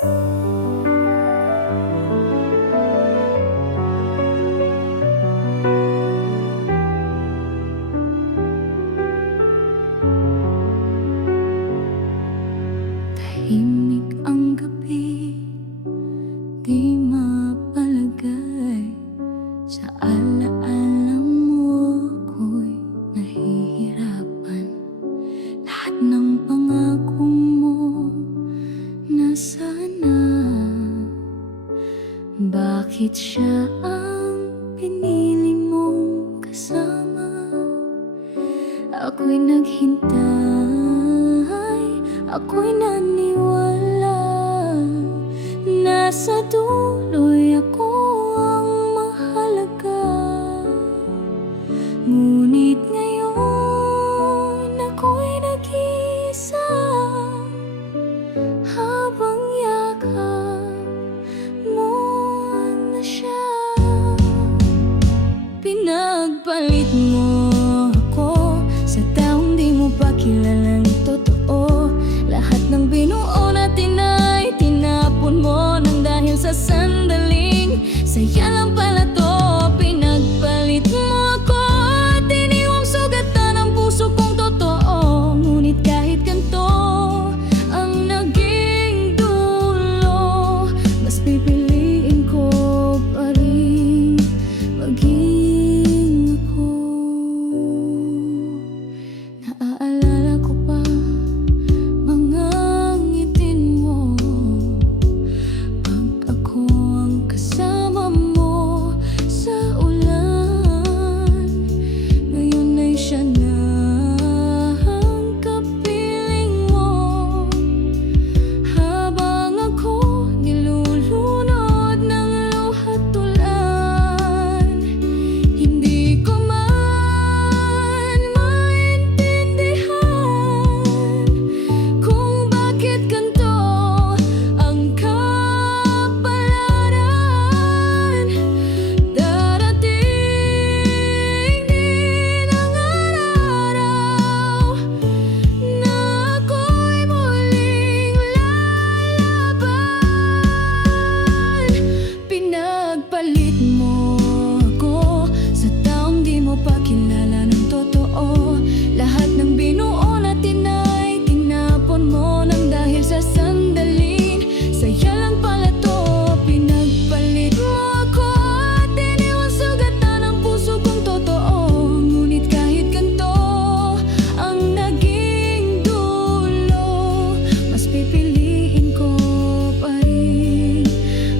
Tahimik ang gabi, di mapalagay. Sa alaala mo ako'y nahihirapan. Lahat ng pangako mo nasaan na? Bakit siya ang pinili mong kasama? Ako'y naghintay, ako'y naniwala. Nasa dulo'y ako ang mahalaga. Ngunit ngayon ako'y nag-iisa, habang yakap mo na siya. Pinagpalit mo ako sa taong di mo pa kilalang totoo. Lahat ng binuo natin ay tinapon mo nang dahil sa sandaling saya lang pala to. Pinagpalit mo ako at iniwang sugatan ang puso kong totoo. Ngunit kahit ganito ang naging dulo, mas pipiliin ko pa rin maging ako. Naaalala ko pa mga ngitin mo pag ako ang kasama mo sa ulan. Ngayon ay siya na ang kapiling mo, habang ako nilulunod ng luhat tulan. Hindi ko man maintindihan kung bakit ganito ang kapalaran. Darating din ang araw na ako'y muling lalaban. Pinagpalit mo ako sa taong di mo pa kilala ng totoo. Lahat ng binuo natin ay tinapon mo nang dahil sa sandaling saya lang pala to. Pinagpalit mo ako at iniwang sugatan ang puso kong totoo. Ngunit kahit ganito ang naging dulo, mas pipiliin ko pa rin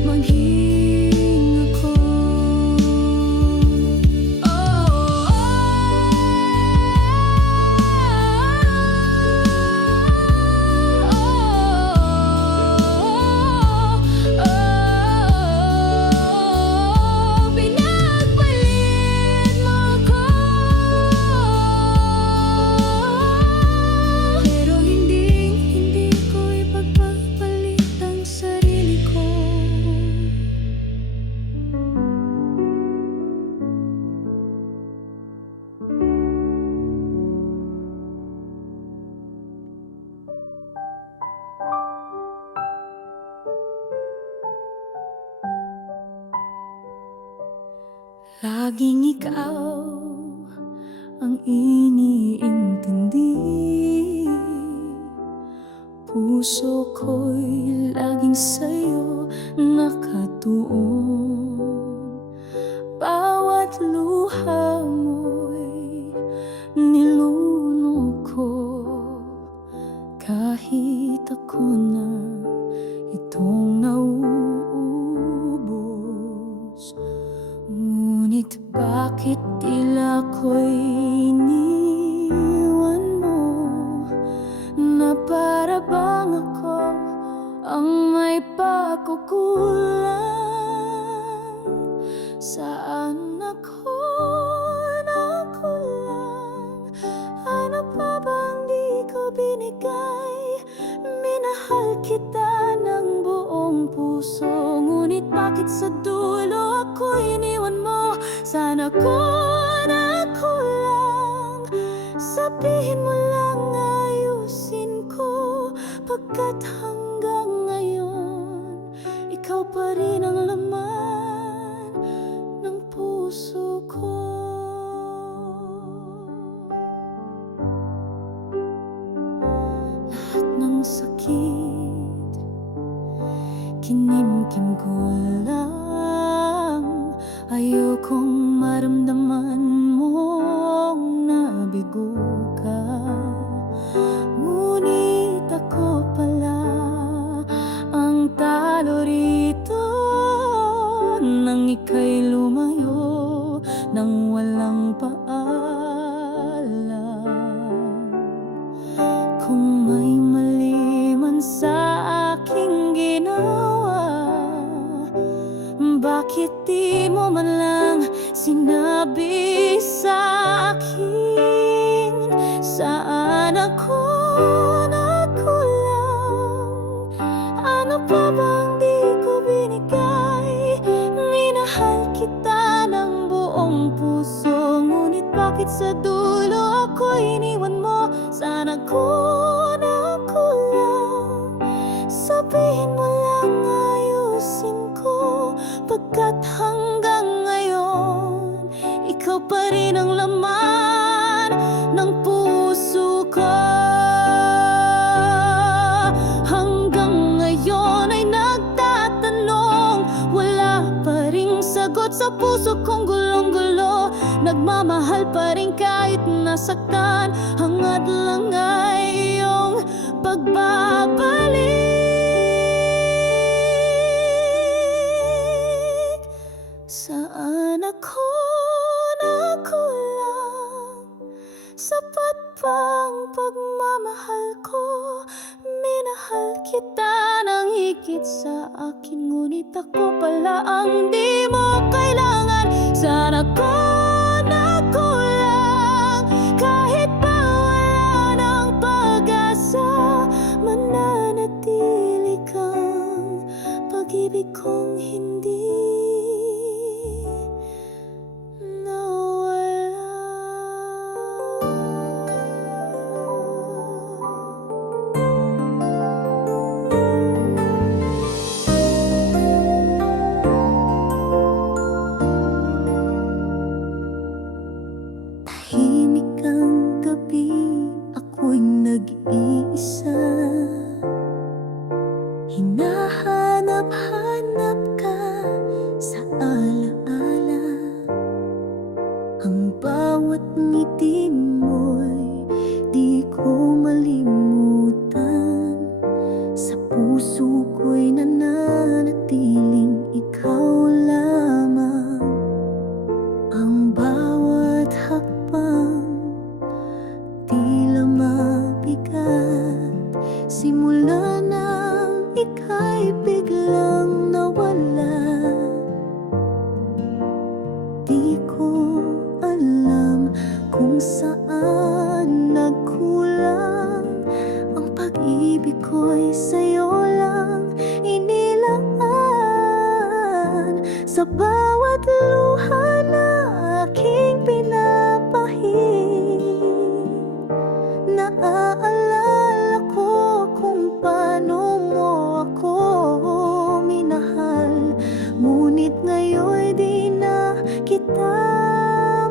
maging ako. Pinagpalit mo ako, pero hindi ko ipagpapalit ang sarili ko. Laging ikaw ang iniintindi. Puso ko'y laging sa'yo nakatuon. Bawat luha mo'y nilunok ko, kahit ako na itong nauubos. Ngunit bakit tila ko'y iniwan mo, na para bang ako ang may pagkukulang? Saan ako nakulang? Ano pa bang di ko binigay? Minahal kita ng buong puso, ngunit bakit sa dulo ako iniwan mo? Sana ko nakulang, sabihin mo lang ayusin ko, pagkat hanggang ngayon pa rin ang laman ng puso ko. Lahat ng sakit kinimkim ko lang. Ayokong maramdaman mong nabigo ka. Ngunit ako pala ang talo rito nang ika'y lumayo nang walang paalam. Kung may mali man sa aking ginawa, bakit di mo man lang sinabi sa akin? Saan ako nagkulang? Ano pa bang di ko binigay? Minahal kita ng buong puso, ngunit bakit sa dulo ako iniwan mo? Saan ako nagkulang? Sabihin mo lang, ayusin ko, pagkat hanggang ngayon ikaw pa rin ang laman ng puso ko. Hanggang ngayon ay nagtatanong, wala pa ring sagot sa puso kong gulong-gulo. Nagmamahal pa rin kahit nasaktan, hangad lang ay iyong pagbabalik. Saan ako nagkulang? Sapat bang pagmamahal ko? Minahal kita ng higit sa akin, ngunit ako pala ang di mo kailangan. Saan ako nagkulang? Kahit pa wala ng pag-asa, mananatili kang pag-ibig kong hindi tahimik ang gabi, ako'y nag-iisa. Hinahanap-hanap ka sa alaala. Ang bawat ngiti mo'y di ko malimutan. Sa puso ko'y nananatiling ikaw lamang. Ang bawat hakbang tila mabigat, simula nang ika'y biglang nawala. Di ko alam kung saan nagkulang. Ang pag-ibig ko'y sa'yo lang inilaan. Sa bawat luha na aking pinapahid, naaalala ko kung paano mo ako minahal. Ngunit ngayon'y di na kita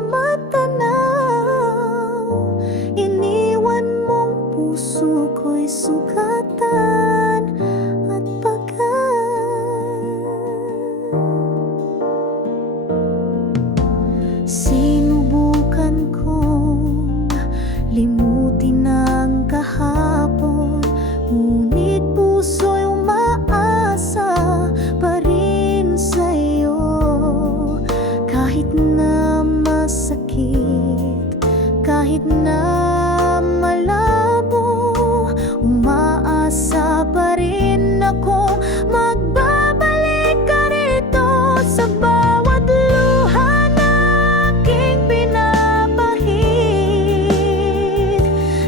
matanaw. Iniwan mong puso ko'y sugatan at sinubukan kong limutin ang kahapon, ngunit puso'y umaasa pa rin sa'yo. Kahit na masakit, kahit na malabo, umaasa pa rin ako. Magbabalik ka rito sa bawat luha na aking pinapahid.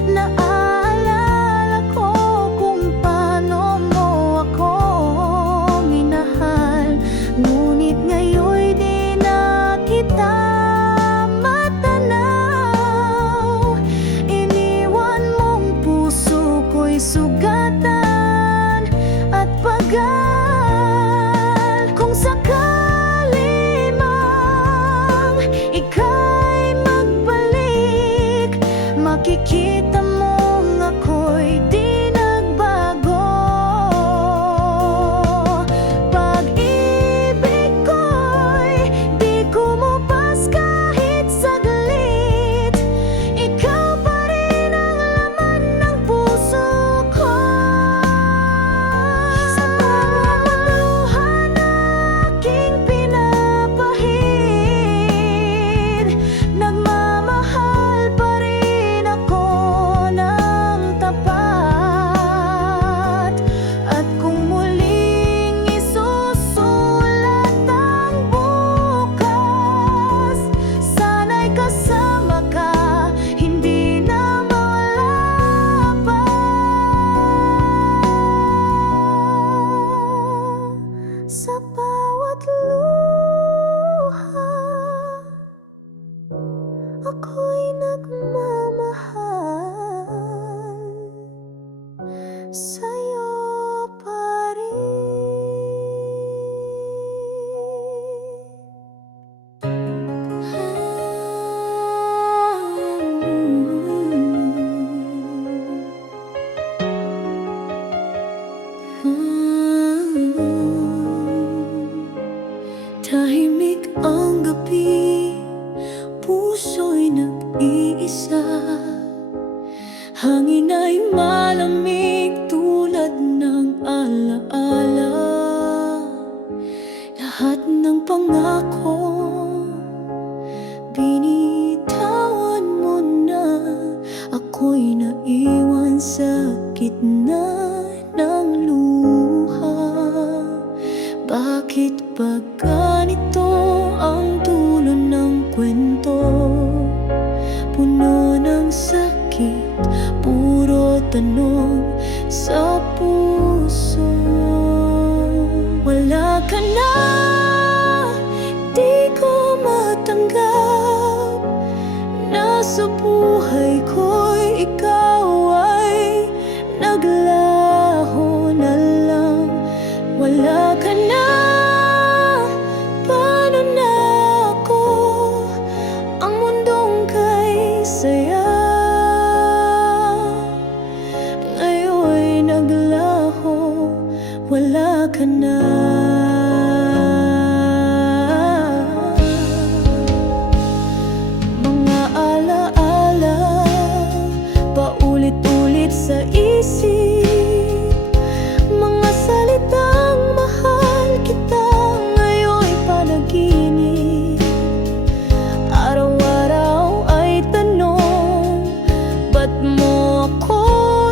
Naaalala ko kung paano mo ako minahal. Ngunit ngayon'y di na kita matanaw. Iniwan mong puso ko'y sugatan at pag alaala, lahat ng pangako, binitawan mo na. Ako'y naiwan sa gitna ng luha. Bakit ba ganito ang dulo ng kwento? Puno ng sakit, puro tanong sa puso. Wala ka na, di ko matanggap. Nasa buhay ko'y ikaw ay naglaho na lang. Wala ka na, paano na ako? Ang mundong kay saya ngayon'y naglaho. Wala ka na. Mga alaala, paulit-ulit sa isip. Mga salitang mahal kita, ngayon'y panaginip. Araw-araw ay tanong, ba't mo ako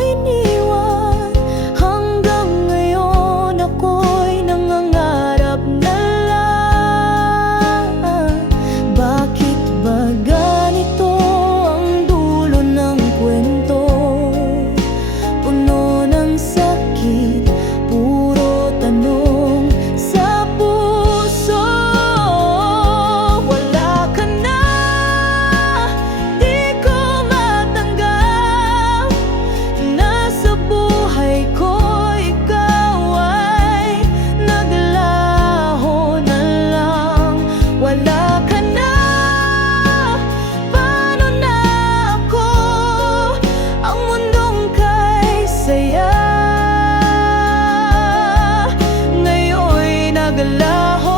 iniwan? Hanggang ngayon ako'y nangangarap na lang. Bakit ba ganito ang dulo ng kwento? Puno ng sakit, puro tanong sa puso. Wala ka na, di ko matanggap. Nasa buhay ko ikaw ay naglaho na lang. Wala ka na, paano na ako? Ang mundong kay saya ngayon'y naglaho.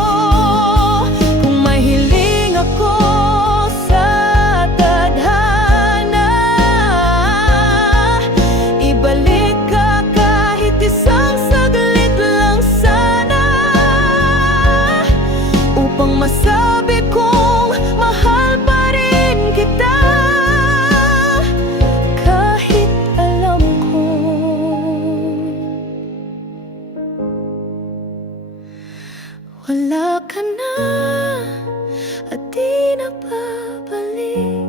Kung may hiling ako sa tadhana, ibalik ka kahit isang saglit lang sana, upang masabi kong mahal pa rin kita. Kahit alam ko wala ka na at di na babalik,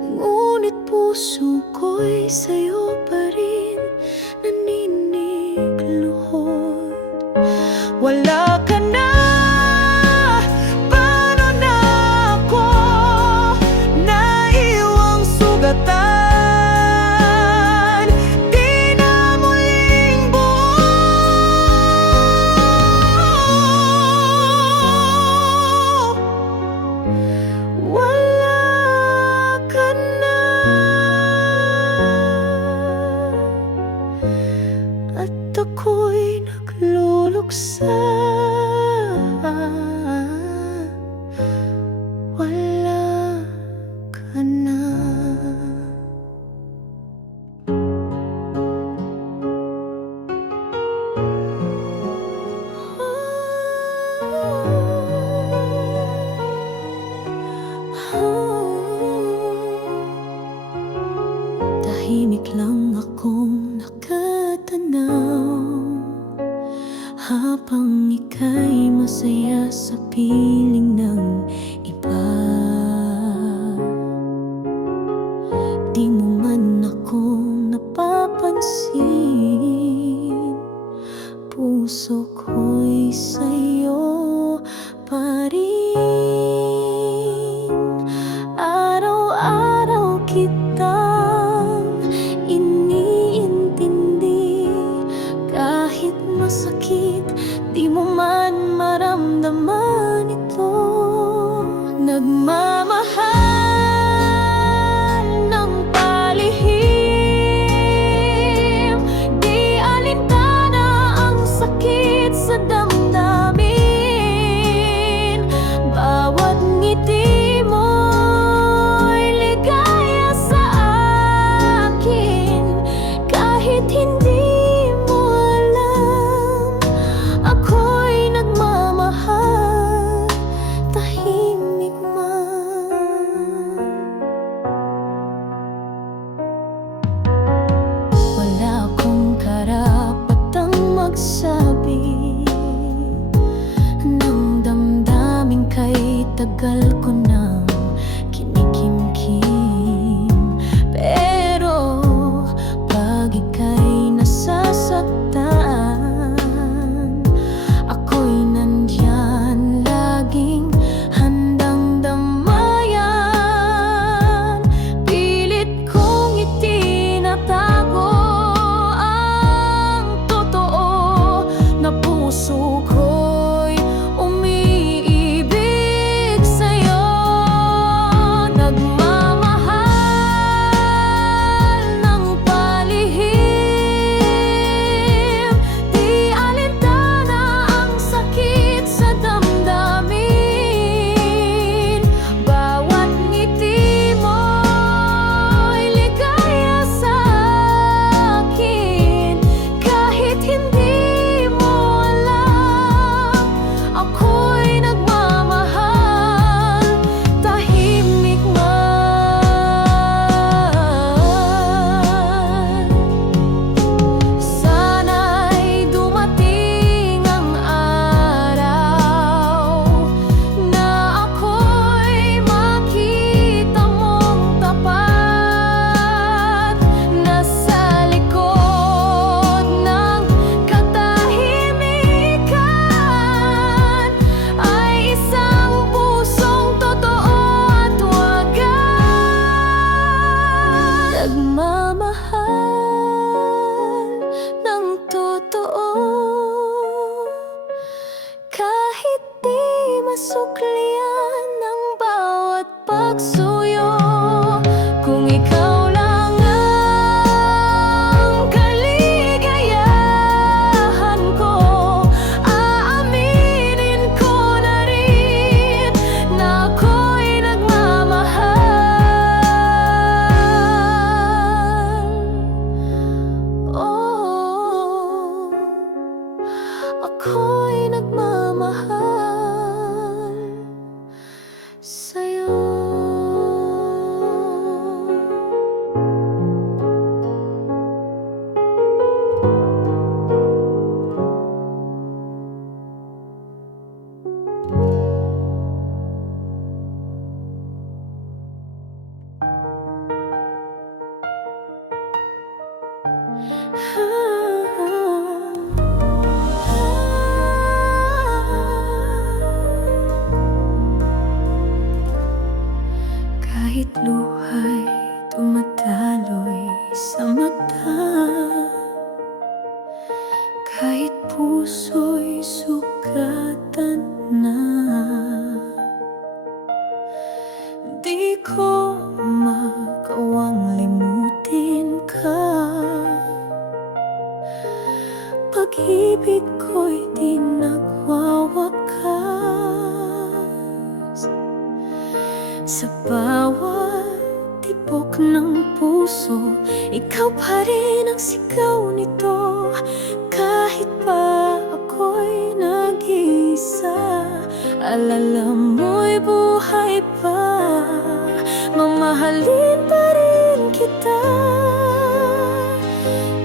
ngunit puso ko'y sa'yo pa rin naninig luhod. Wala ka na, paano na ako? Naiwang sugatan, di na muling buo. Wala ka na, at ako'y nagluluksa. Wala ka na. Tahimik lang akong nakatanaw, habang ika'y masaya sa piling ng iba. Di mo man ako napapansin, puso ko'y sa'yo pa rin. Araw-araw kitang iniintindi, kahit masakit, di mo man maramdaman ito. Nagmamahal ng palihim, di alintana ang sakit sa damdamin. Bawat ngiti mo'y ligaya sa akin, kahit hindi mo alam. totoo. Kahit di masuklian ang bawat pagsuyo, kung ikaw lang ang kaligayahan ko, aaminin ko na rin na ako'y nagmamahal. Oh, ako'y nagmamahal sa'yo. Kahit luha'y tumataloy sa mata, kahit puso'y sugatan na, di ko magawang limutin ka. Pag-ibig ko'y di nagwawakas. Sa bawat tibok ng puso, ikaw pa rin ang sigaw nito. Kahit pa ako'y nag-iisa, alala mo'y buhay pa. Mamahalin pa rin kita.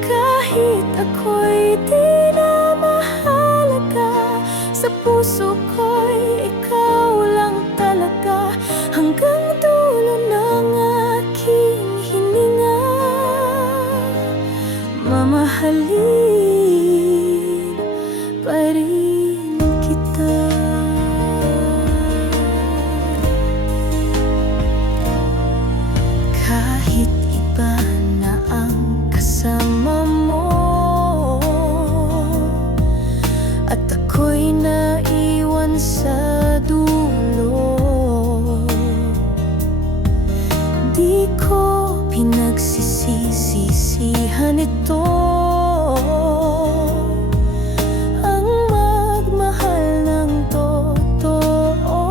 Kahit ako'y di na mahalaga, sa puso ko'y ikaw lang talaga. Hanggang dulo ng aking hininga, mamahalin pa rin kita. Kahit iba na ang kasama mo, at ako'y naiwan sa dulo, di ko pinagsisisihan ito. Ang magmahal ng totoo.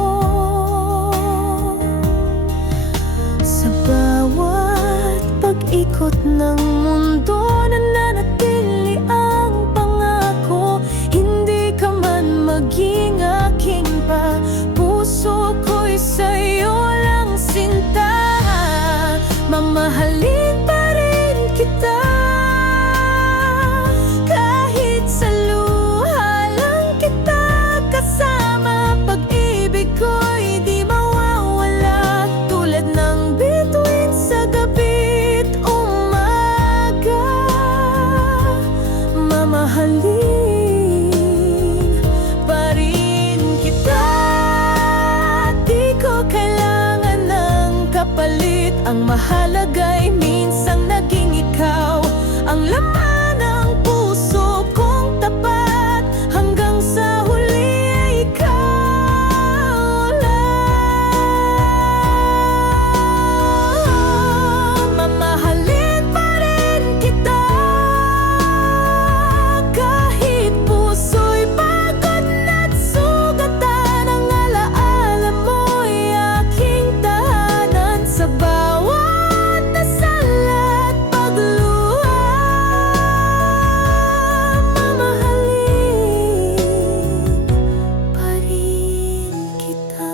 Sa bawat pag-ikot ng mundo, nananatili ang pangako. Hindi ka man maging aking pa, puso ko'y sa'yo lang sinta. Mamahalin pa rin kita. Kahit sa luha lang kita kasama, pag-ibig ko'y di mawawala. Tulad ng bituin sa gabi't umaga, mamahalin pa rin kita. Di ko kailangan ng kapalit, ang mahalaga'y minsang naging ikaw. Ang laman ng puso kong tapat, hanggang sa huli ay ikaw lang. Mamahalin pa rin kita. Kahit puso'y pagod na't sugatan, ang alaala mo'y aking tahanan. Sa bawat dasal at pagluha, mamahalin pa rin kita.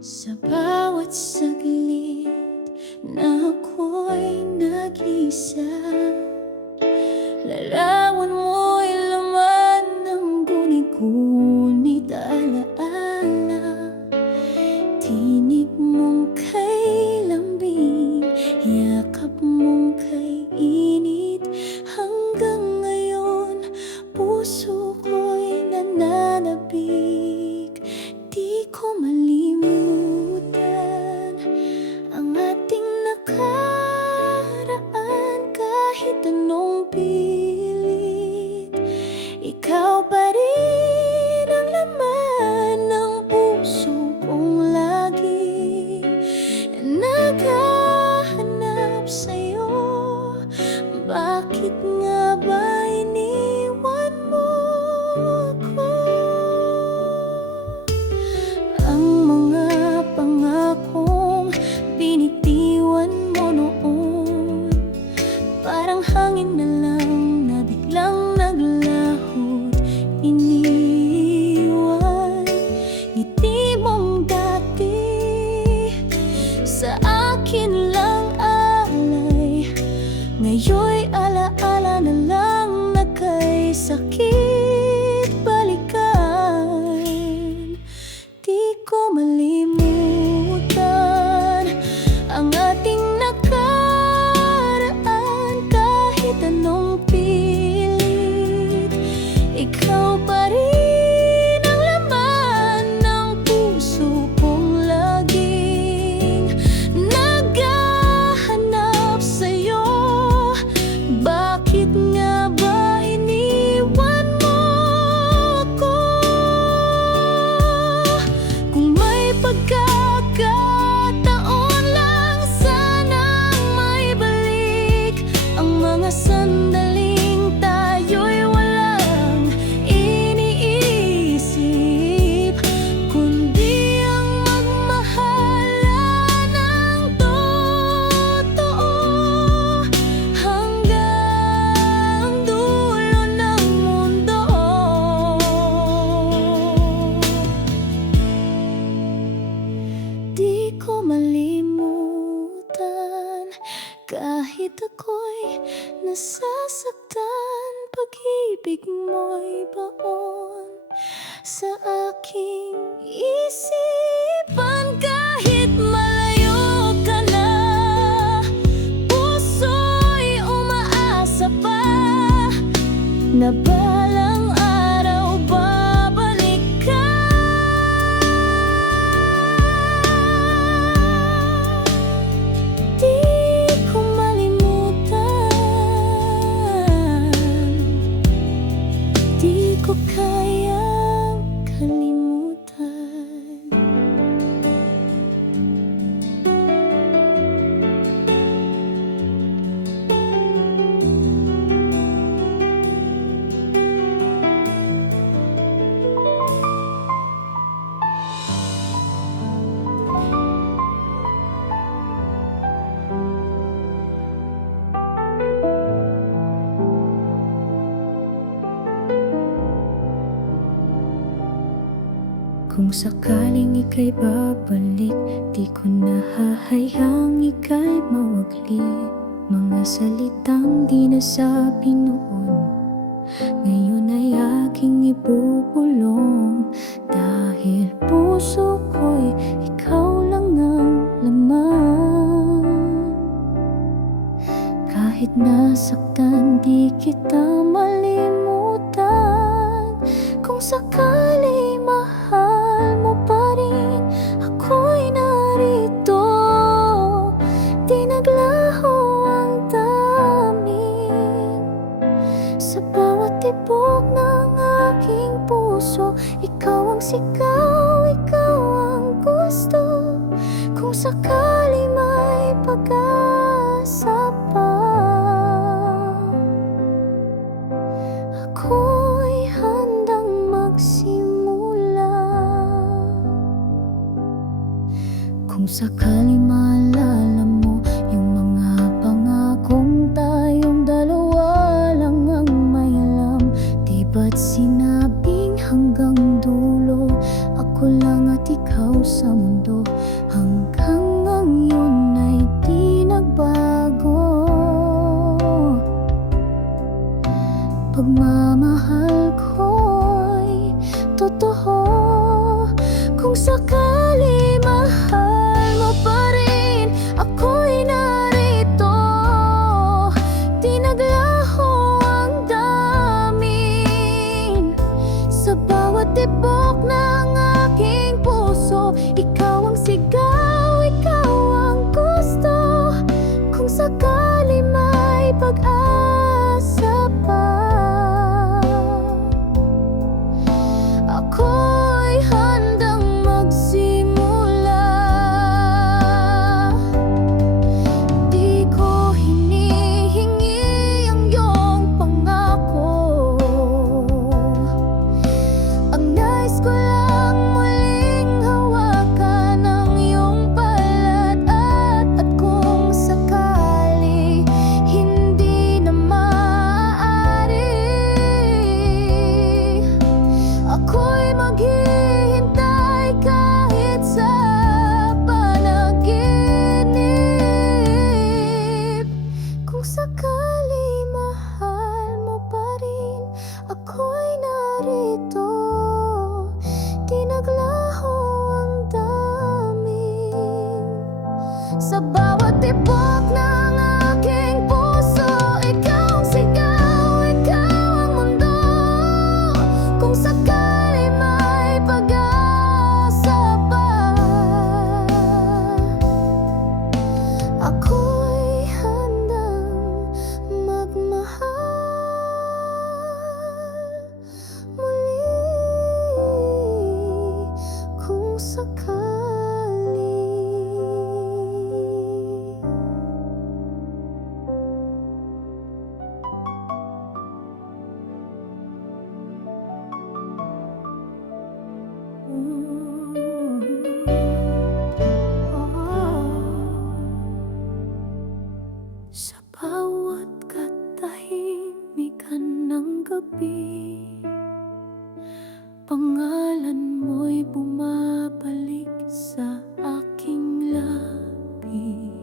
Sa bawat saglit na ako'y nag-isa, larawan mo'y laman ng guni-gunit alaala. Tinig mong kay lambing, yakap mong kay init. Hanggang ngayon, puso ko'y nananabik. Di ko malimutan ang ating nakaraan. Kahit anong pilit, ikaw pa rin ang laman ng puso kong laging naghahanap sa'yo. Bakit nga ba iniwan mo ako? Ang mga pangakong binitiwan mo noon, parang hangin na lang na biglang naglahot, iniwan. Ngiti mong dati sa akin lang alay, ngayon'y alaala na lang na kay sakit balikan. Di ko malimutan ang ating nakaraan. Kahit anong pilit, ikaw pa rin ang laman ng puso kong laging naghahanap sa'yo. Bakit nga ba iniwan mo ako? Kung may pagkakataon lang sanang maibalik ang mga sandaling tayo'y walang iniisip, kundi ang magmahalan ng totoo hanggang dulo ng mundo. Di ko malimutan kahit ako'y nasasaktan. Pag-ibig mo'y baon sa aking isipan. Kahit malayo ka na, puso'y umaasa pa na balang araw babalik ka. Di ko malimutan, di ko kayang kalimutan. Kung sakaling ika'y babalik, di ko nahahayang ika'y mawagli. Mga salitang di nasabi noon, ngayon ay aking ibubulong. Dahil puso ko'y ikaw lang ang laman. Kahit nasaktan, di kita malimutan. Kung sakali mahal mo pa rin, ako'y narito. Di naglaho ang daming sa bawat tibok ng aking puso. Ikaw ang sigaw, ikaw ang gusto. Kung sakali may pag-asa pa, ako'y handang magsimula. Kung sakali maalala mo yung mga pangakong tayong dalawa lang ang may alam, di ba't sinabing hanggang dulo, ako lang at ikaw sa mundo. Hanggang ngayon ay di nagbago. Pagmamahal ko'y totoo. Kung sakali mahal pa rin, ako'y narito. Di naglaho ang damdamin. Sa bawat tibok ng aking puso, ikaw ang sigaw, ikaw ang gusto. Kung sakali may pag-asa pa, ako'y handang magsimula. Di ko hinihingi ang iyong pangako. Ang nais ko lang muling hawakan ang iyong balat at kung sakali hindi na maaari, ako'y maghihintay kahit sa panaginip. Kung sakali mahal mo pa rin, ako'y narito. Di naglaho ang damdamin. Sa bawat tibok ng aking puso, ikaw ang sigaw, ikaw ang mundo. Kung sakali may pag-asa pa, ako'y handang magmahal muli. Kung sakali. Sa bawat katahimikan ng gabi, pangalan mo'y bumabalik sa aking labi.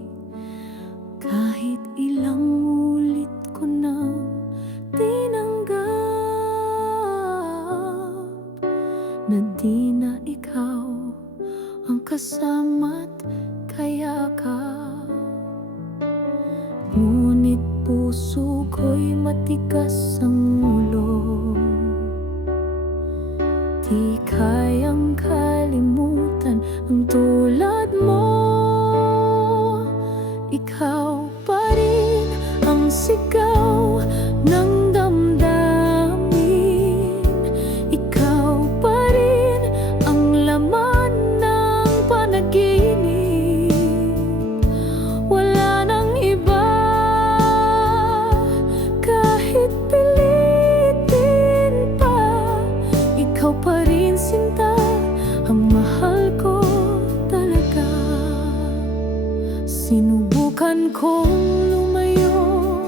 Kahit ilang ulit ko nang tinanggap na di na ikaw ang kasama't kayakap, ngunit puso ko'y matigas ang ulo. Di kayang kalimutan ang tulad mo. Ikaw pa rin ang sigaw ng damdamin. Ikaw pa rin ang laman ng panaginip. Wala nang iba, kahit pilitin pa. Ikaw pa rin, sinta, ang mahal ko talaga. Sinubukan kong lumayo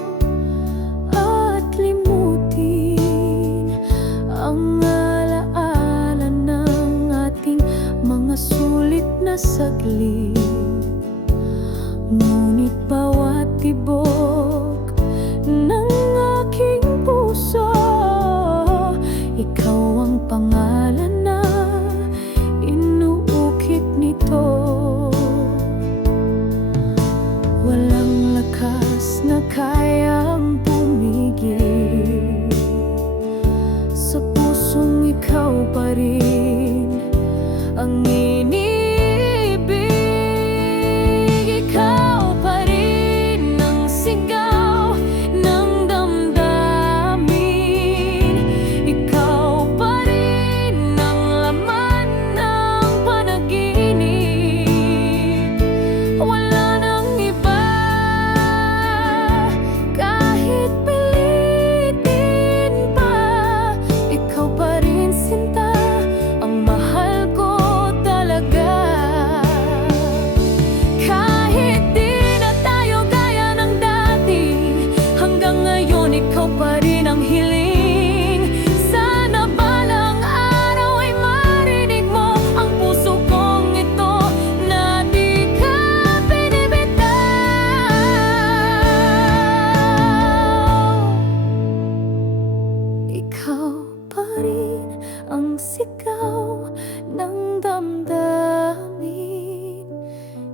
at limutin ang alaala ng ating mga sulit na saglit. Ngunit bawat tibok ng aking puso, ikaw ang pangalan na inuukit nito. Walang lakas na kayang pumigil sa pusong ikaw pa rin ang iniibig. Ikaw pa rin ang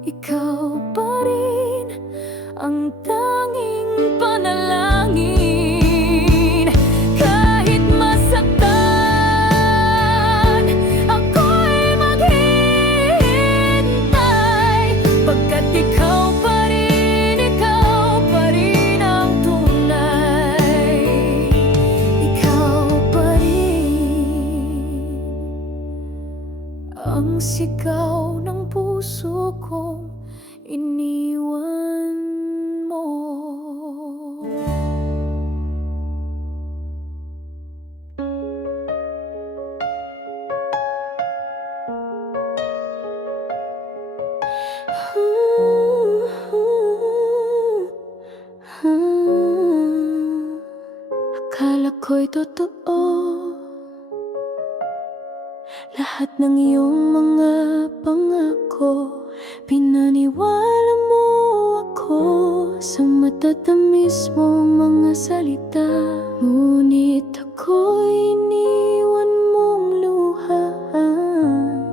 ikaw pa rin ang tanging panalangin. Kahit masaktan, ako'y maghihintay, pagkat ikaw pa rin ang tunay. Ikaw pa rin ang sigaw ng puso kong iniwan mo. Akala ko'y totoo lahat ng iyong mga pangako. Pinaniwala mo ako sa matatamis mong mga salita. Ngunit ako'y iniwan mong luhaan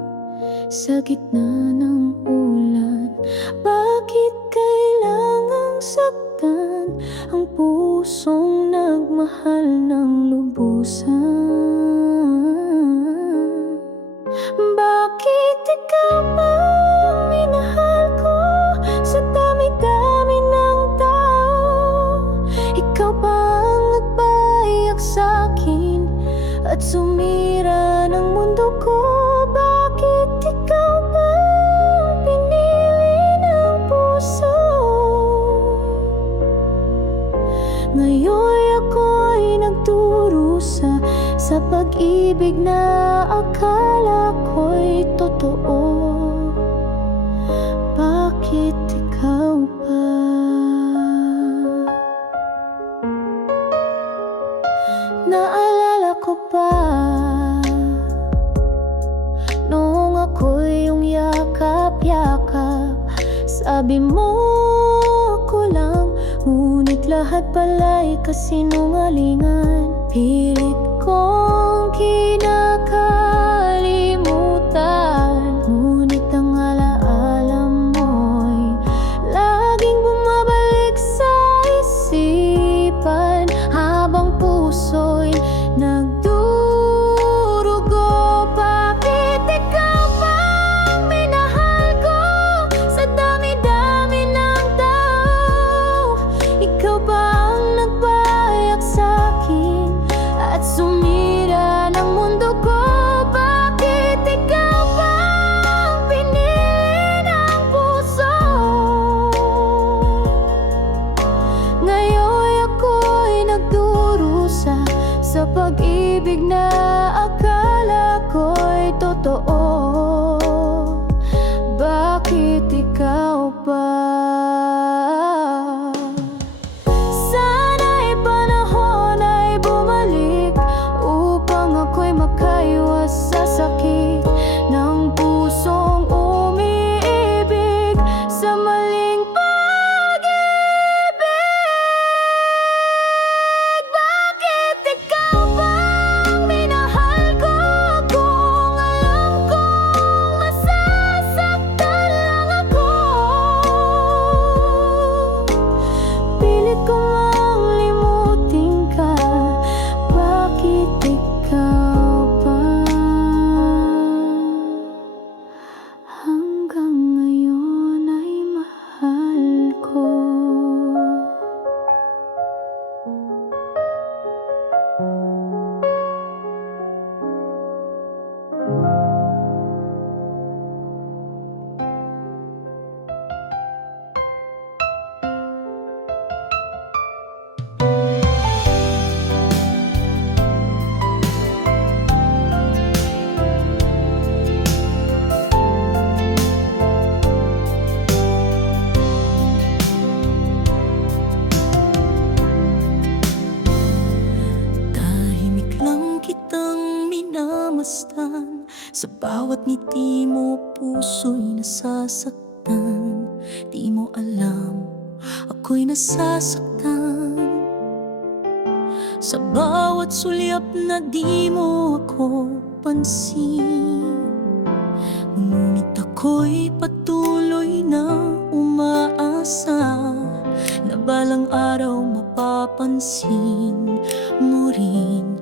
sa gitna ng ulan. Bakit kailangang saktan ang pusong nagmahal ng lubusan? Bakit ikaw pa ang minahal ko sa dami-dami ng tao? Ikaw pa ang nagpayak sa'kin at sumira ng mundo ko. Bakit ikaw pa ang pinili ng puso? Ngayon ako'y nagdurusa sa pag-ibig na akala ko'y totoo. Bakit ikaw pa? Naalala ko pa noong ako'y iyong yakap-yakap. Sabi mo ko lang, ngunit lahat pala'y kasinungalingan. Pilit kong kinakalimutan, ngunit ang alaala mo'y laging bumabalik sa isipan, habang puso'y nagdurugo. Bakit ikaw pa ang minahal ko sa dami-dami ng tao? Ikaw ba ang nagpayak sa'kin at sumira ng mundo ko? Bakit ikaw pa ang pinili ng puso? Ngayon ako'y nagdurusa sa pag-ibig na akala ko'y totoo. Bakit ikaw pa? Sana'y panahon ay bumalik upang ako'y makaiwas sa sakit ng pusong umiibig sa maling pag-ibig. Bakit ikaw pa ang minahal ko kung alam kong masasaktan lang ako? Pilit ko mang limutin ka. Bakit ikaw pa hanggang ngayon ay mahal ko? Tahimik lang kitang minamasdan, sa bawat ngiti mo puso'y nasasaktan. Di mo alam, ako'y nasasaktan sa bawat sulyap na di mo ako pansin. Ngunit ako Ako'y patuloy na umaasa na balang araw mapapansin mo rin.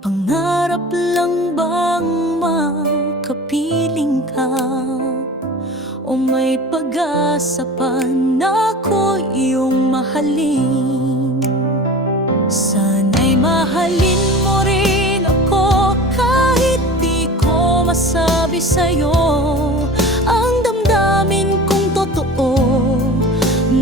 Pangarap lang bang makapiling ka? O may pag-asa pa na ako iyong mahalin? Sana'y mahalin mo rin ako kahit di ko masabi sa'yo ang damdamin kong totoo,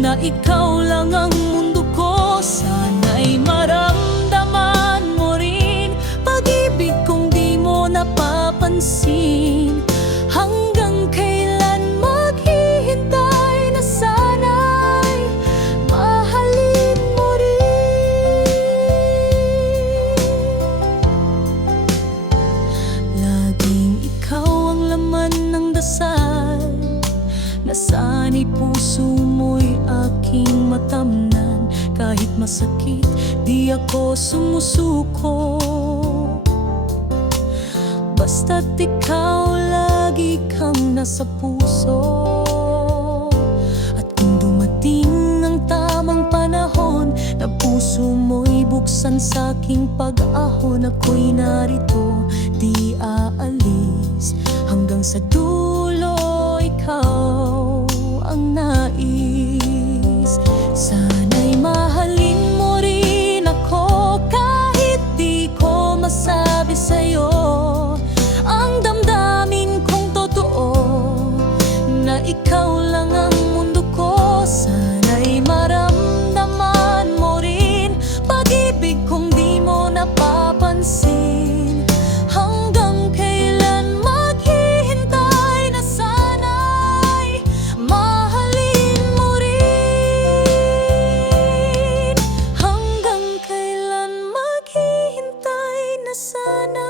na ikaw lang ang mundo ko. Sana'y maramdaman mo rin pag-ibig kong di mo napapansin. Hanggang kailan maghihintay na sana'y mahalin mo rin. Laging ikaw ang laman ng dasal, nasana'y puso mo'y aking matamnan. Kahit masakit, di ako sumusuko, basta't ikaw lagi kang nasa puso. At kung dumating ang tamang panahon na puso mo'y buksan sa'king pag-ahon, ako'y narito, di aalis hanggang sa dulo. Ikaw ang nais. Sana'y mahalin mo rin ako kahit di ko masabi sa'yo ang damdamin kong totoo, na ikaw lang ang mundo ko. Sana'y maramdaman mo rin pag-ibig kong di mo napapansin. Hanggang kailan maghihintay na sana'y mahalin mo rin. Hanggang kailan maghihintay na sana'y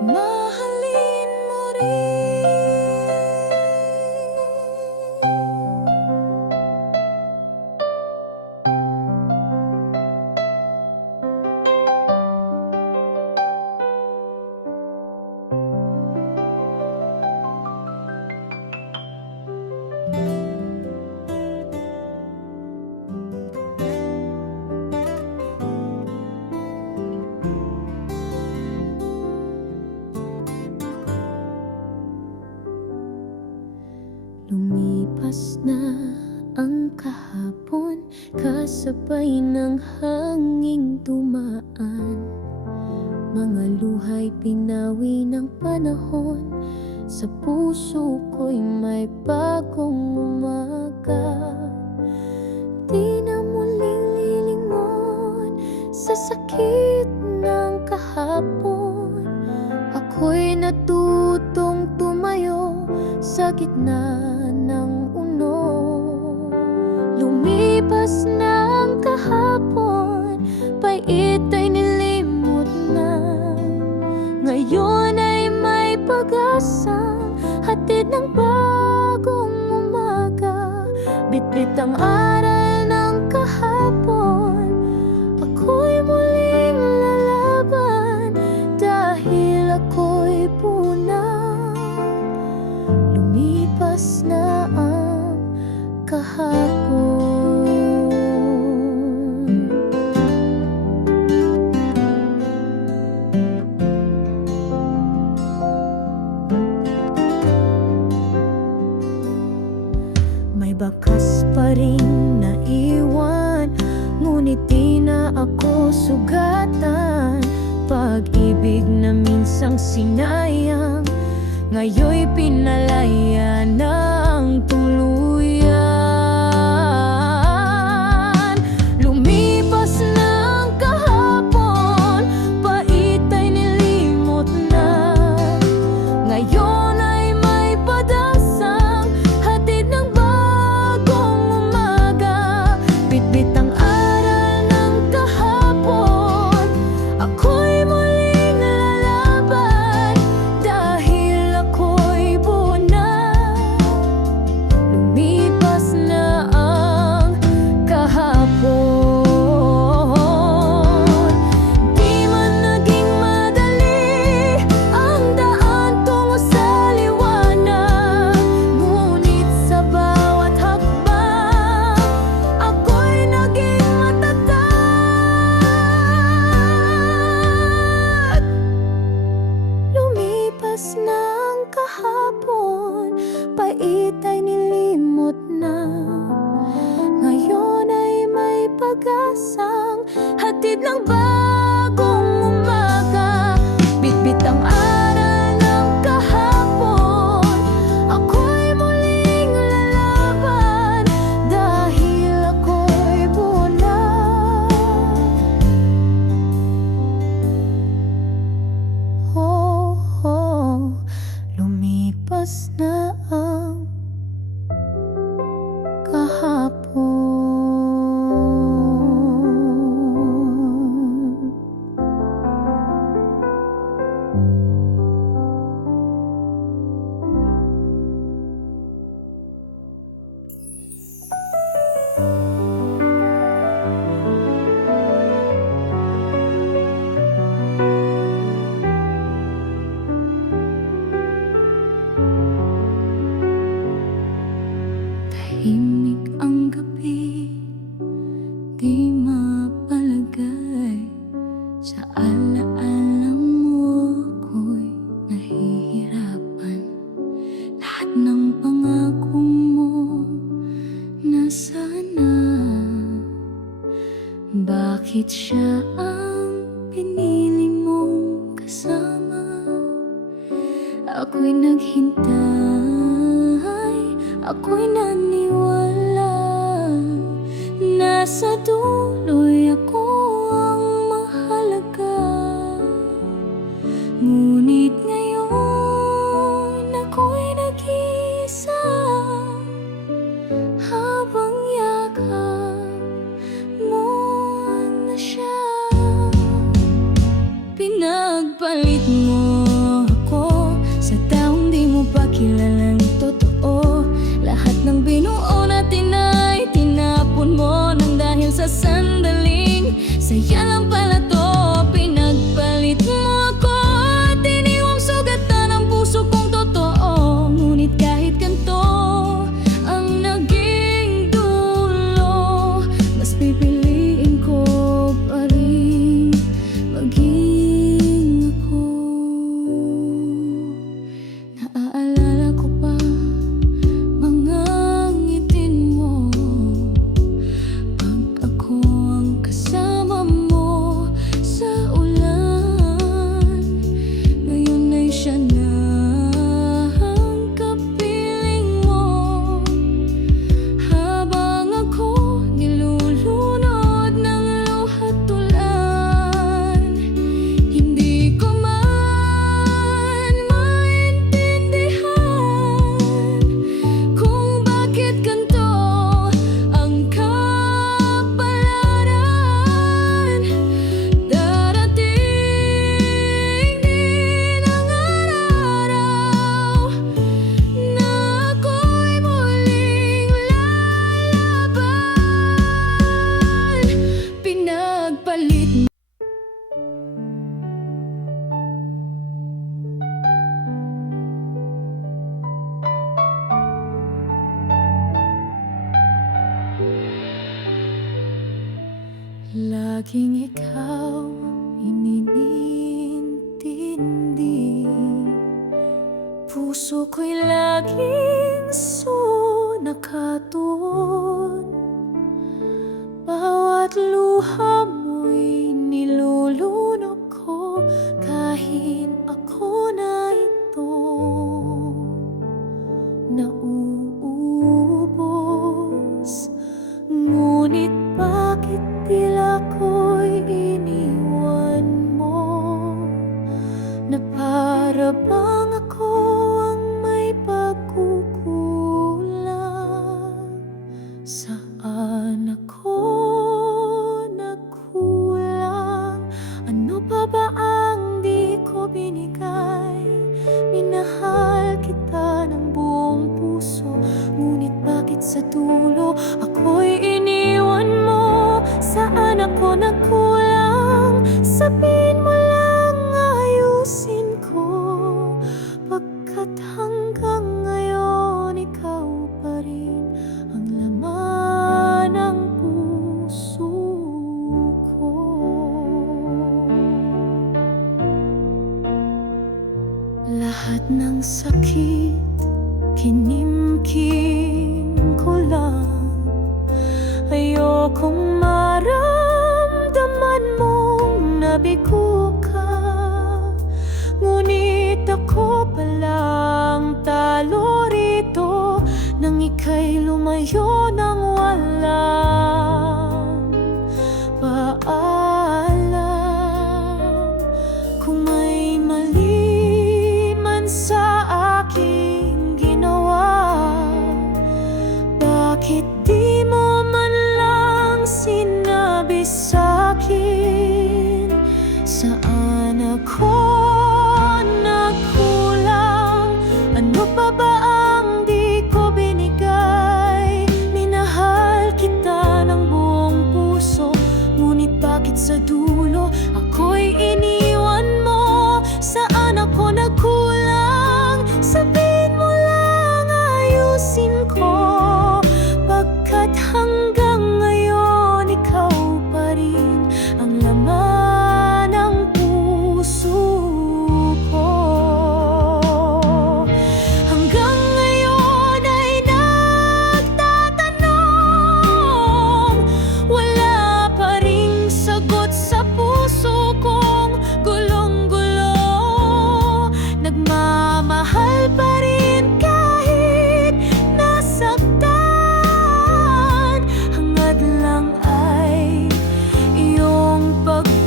mahalin mo rin. Lumipas na ang kahapon, kasabay ng hanging dumaan. Mga luha'y pinawi ng panahon, sa puso ko'y may bagong umaga. Di na muling lilingon sa sakit ng kahapon. Ako'y natutong tumayo sa gitna ng uno. Lumipas na ang kahapon, pait ay nilimot na. Ngayon ay may pag-asa, hatid ng bagong umaga. Bitbit ang aral ng kahapon, ako'y muling lalaban dahil ako'y punang. Lumipas na ang kahapon. May bakas pa rin naiwan, ngunit di na ako sugatan. Pag-ibig na minsang sinayang, ngayon'y pinalaya ng tuluyan. Lumipas na ang kahapon, pait ay nilimot na. Ngayon ay may pag-asang hatid ng bagong umaga. Bitbit ang aral ng kahapon, ako'y muling lalaban dahil ako'y buo na. Lumipas na ang kahapon, pait ay nilimot na. Ngayon ay may pag-asang hatid ng bagong umaga. Bitbit ang aral ng kahapon, ako'y muling lalaban dahil ako'y bulag. Lumipas na ang kahapon. Tahimik ang gabi, di mapalagay. Sa alaala mo ako'y nahihirapan. Lahat ng pangako mo nasaan na? Bakit siya ang pinili mong kasama? Ako'y naghintay, ako'y naniwala. Nasa dulo'y ako ang mahalaga. Ngunit ngayon ako'y nag-iisa, habang yakap mo na siya. Pinagpalit mo ako sa taong di mo pa kilalang totoo. Lahat ng binuo natin ay tinapon mo nang dahil sa sandaling saya lang pala to. Pinagpalit mo ako at iniwang sugatan ang puso kong totoo. Ngunit kahit ganito ang naging dulo, mas pipiliin ko pa rin maging ako. Naaalala ko pa mga ngitin mo pag ako ang kasama mo sa ulan. Ngayon ay siya na ang kapiling mo, habang ako nilulunod ng luhat tulan. Hindi ko man maintindihan kung bakit ganito ang kapalaran. Darating din ang araw na ako'y muling lalaban. Pinagpalit mo laging ikaw inintindi. Puso ko'y laging sunakaton. Bawat luha mo'y nilulunok ko kahit ako na ito nauubos. Ngunit bakit tila ko'y iniwan mo, na para bang ako ang may pagkukulang? Saan ako nagkulang? Ano pa ba ang di ko binigay? Minahal kita ng buong puso, ngunit bakit sa dulo ako'y iniwan mo? Saan ako nagkulang? Sabihin mo lang, ayusin ko. Pagkat hanggang ngayon ikaw pa rin ang laman ng puso ko. Lahat ng sakit, kinimkim ko lang. Ayokong maramdaman mong nabigo ka. Ngunit ako palang talo rito nang ika'y lumayo nang walang paalam. Kung may mali man sa aking ginawa, bakit di mo man lang sinabi sa'kin? Saan ako nagkulang? Ano pa ba ang di ko binigay? Minahal kita ng buong puso, ngunit bakit sa dulo ako'y iniwan mo? Saan ako nagkulang? Sabihin mo lang, ayusin ko. Pagkat hanggang ngayon ikaw pa rin ang laman ng puso ko. Hanggang ngayon ay nagtatanong, wala pa ring sagot sa puso kong gulong-gulo. Nagmamahal pa rin kahit nasaktan. Hangad lang ay iyong pagbabalik.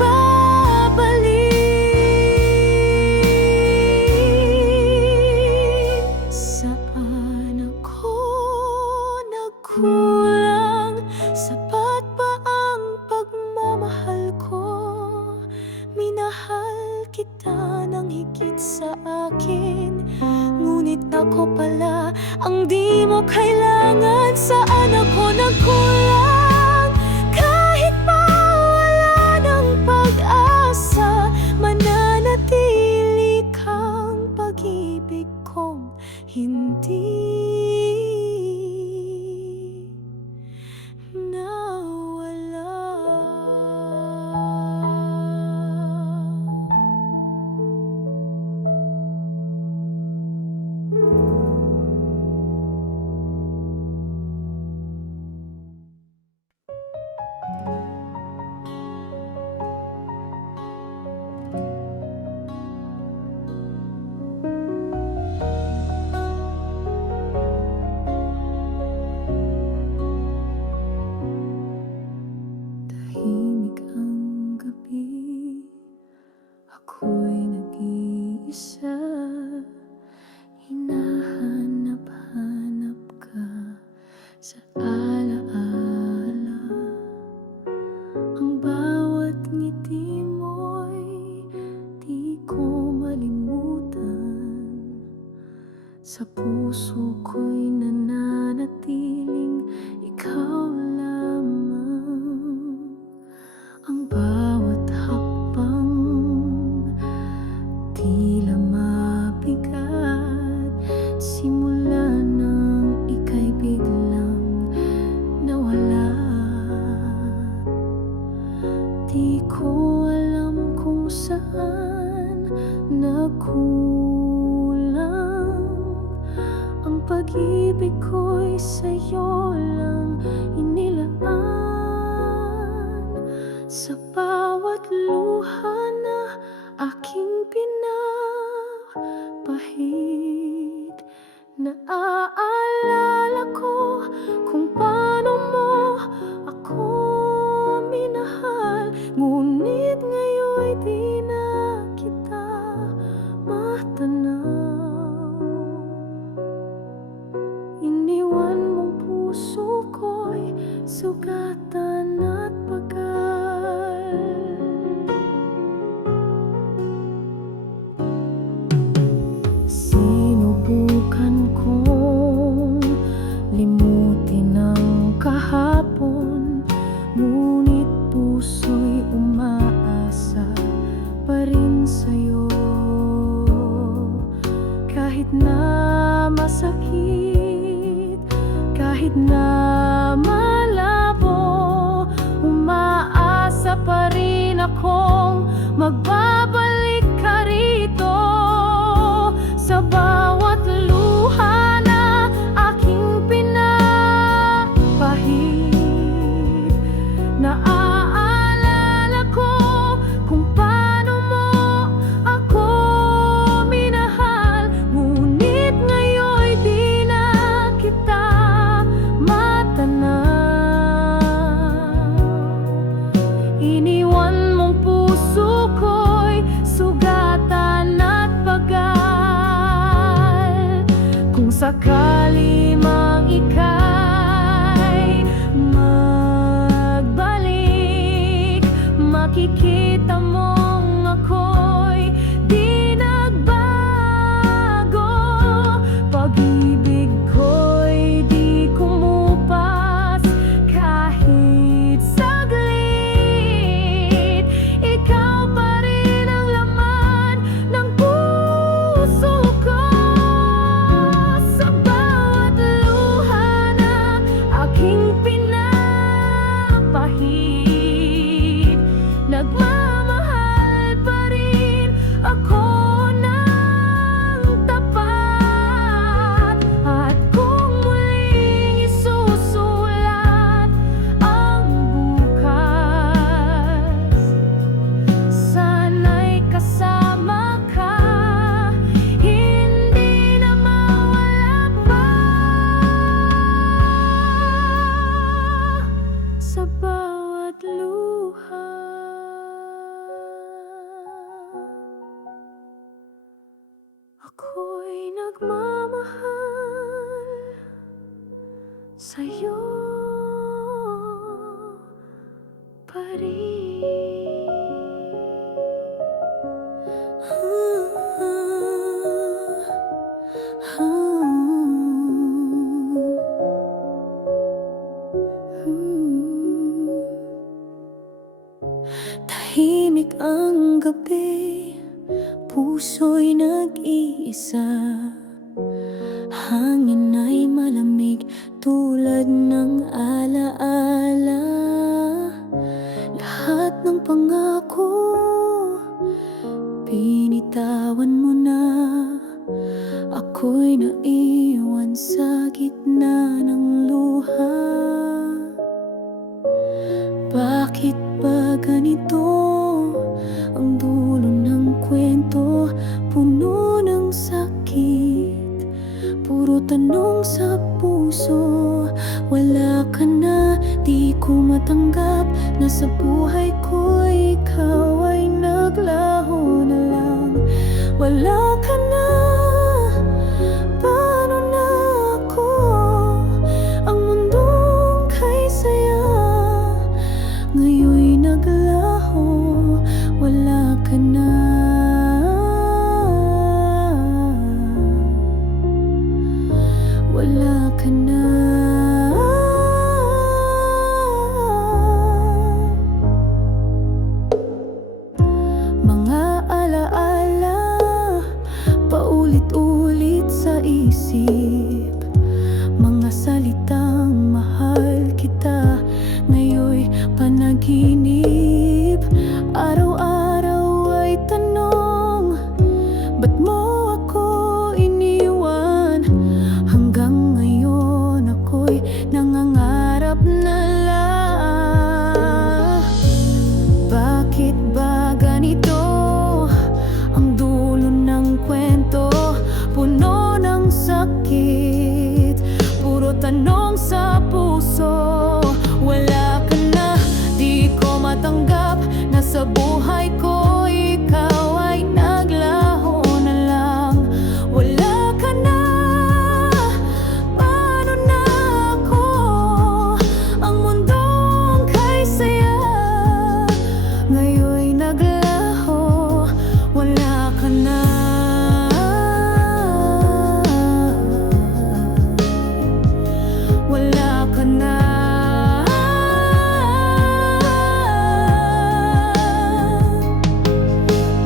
Saan ako nagkulang? Sapat ba ang pagmamahal ko? Minahal kita ng higit sa akin, ngunit ako pala ang di mo kailangan. Saan ako nagkulang? Kahit pa wala ng pag-asa, mananatili kang pag-ibig kong hindi tahimik ang gabi. Ako'y nag-iisa, hinahanap-hanap ka sa alaala. Ang bawat ngiti mo'y di ko malimutan. Sa puso ko'y nananatiling ikaw lamang. Ang bawat hakbang tila mabigat, simula nang ika'y biglang nawala. Di ko alam kung saan nagkulang. Ang pag-ibig ko'y sa'yo lang inilaan. Sa bawat luha na aking pinapahid, naaalala ko kung paano mo ako minahal. Ngunit ngayon'y di na kita matanaw. Iniwan mong puso ko'y sugatan at pagal. Sinubukan kong limutin ang kahapon, ngunit puso'y umaasa pa rin sa'yo. Kahit na masakit, kahit na malabo, umaasa pa rin akong magbabalik ka rito. Ako'y nagmamahal sa'yo pa Tahimik ang gabi, puso'y nag-iisa. Hangin ay malamig tulad ng alaala. Lahat ng pangako, binitawan mo na. Ako'y naiwan sa gitna ng luha. Bakit ba ganito ang dulo ng kwento? Puno ng sakit, puro tanong sa puso. Wala ka na, di ko matanggap na sa buhay ko ikaw ay naglaho na lang. Wala ka na, paano na ako? Ang mundong kay saya ngayon'y naglaho, wala ka na. Wala ka na. Mga alaala, paulit-ulit sa isip. Mga salitang mahal kita, ngayon'y panaginip. Araw-araw ay tanong, ba't mo ako iniwan? Hanggang ngayon ako'y nangangarap na lang. Bakit ba ganito ang dulo ng kwento? Puno ng sakit, puro tanong sa puso. Wala ka na, di ko matanggap na sa buhay ko ikaw ay naglaho na lang. Wala ka na, paano na ako? Ang mundong kay saya ngayon'y naglaho, wala ka na. Wala ka na.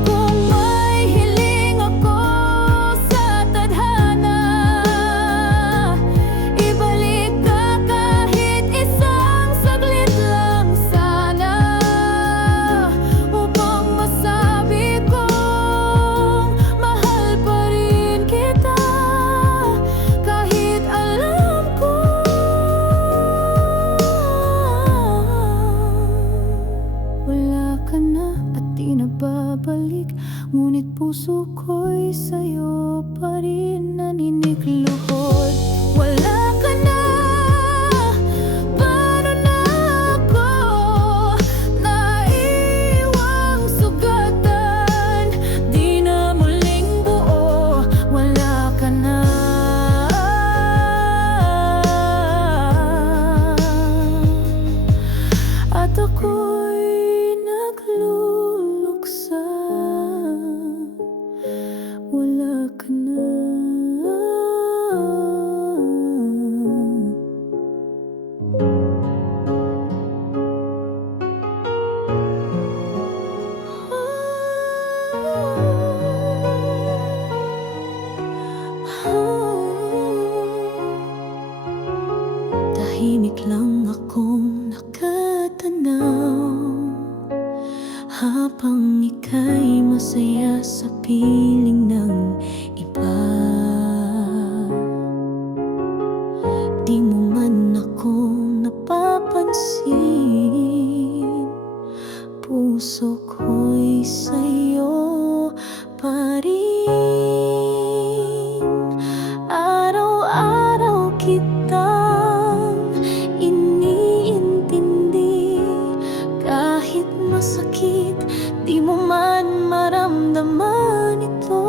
Kung may hiling ako sa tadhana, ibalik ka kahit isang saglit lang sana, upang masabi kong mahal pa rin kita. Kahit alam ko wala ka na at di na babalik, ngunit puso ko'y sa'yo pa rin naninikluhod. Wala ka na, paano na ako? Naiwang sugatan, di na muling buo. Wala ka na. At ako'y nagluluksa, wala ka na. Tahimik lang akong nakatanaw habang ika'y masaya sa piling ng iba. Di mo man ako napapansin, puso ko'y sa'yo pa rin. Araw-araw kitang iniintindi, kahit masakit, di mo man maramdaman ito.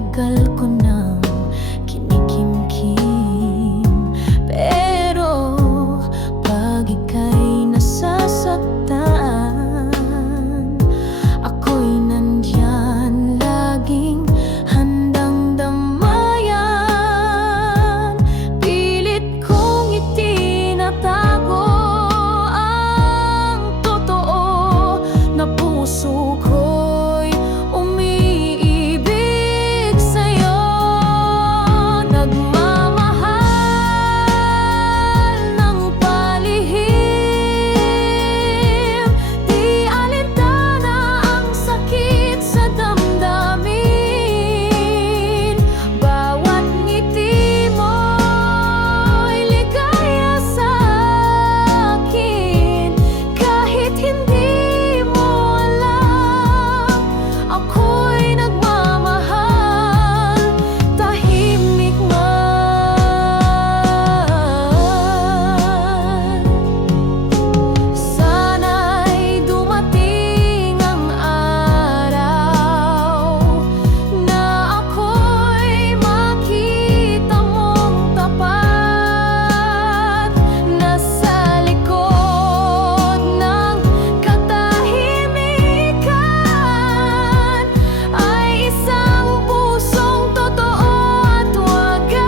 tagal ko nang kinikimkim. Pero pag ika'y nasasaktan, ako'y nandyan, laging handang damayan. Pilit kong itinatago ang totoo na puso ko'y umiibig sa'yo. Nagmamahal ng palihim, di alintana ang sakit sa damdamin. Bawat ngiti mo'y ligaya sa akin, kahit hindi mo alam. Ako'y nagmamahal, tahimik man. Sana'y dumating ang araw na ako'y makita mong tapat, na sa likod ng katahimikan ay isang pusong totoo at wagas.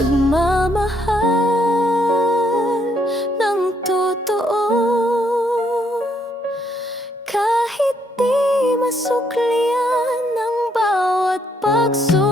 Nagmamahal ng totoo, kahit di masuklian ng bawat pagsulong.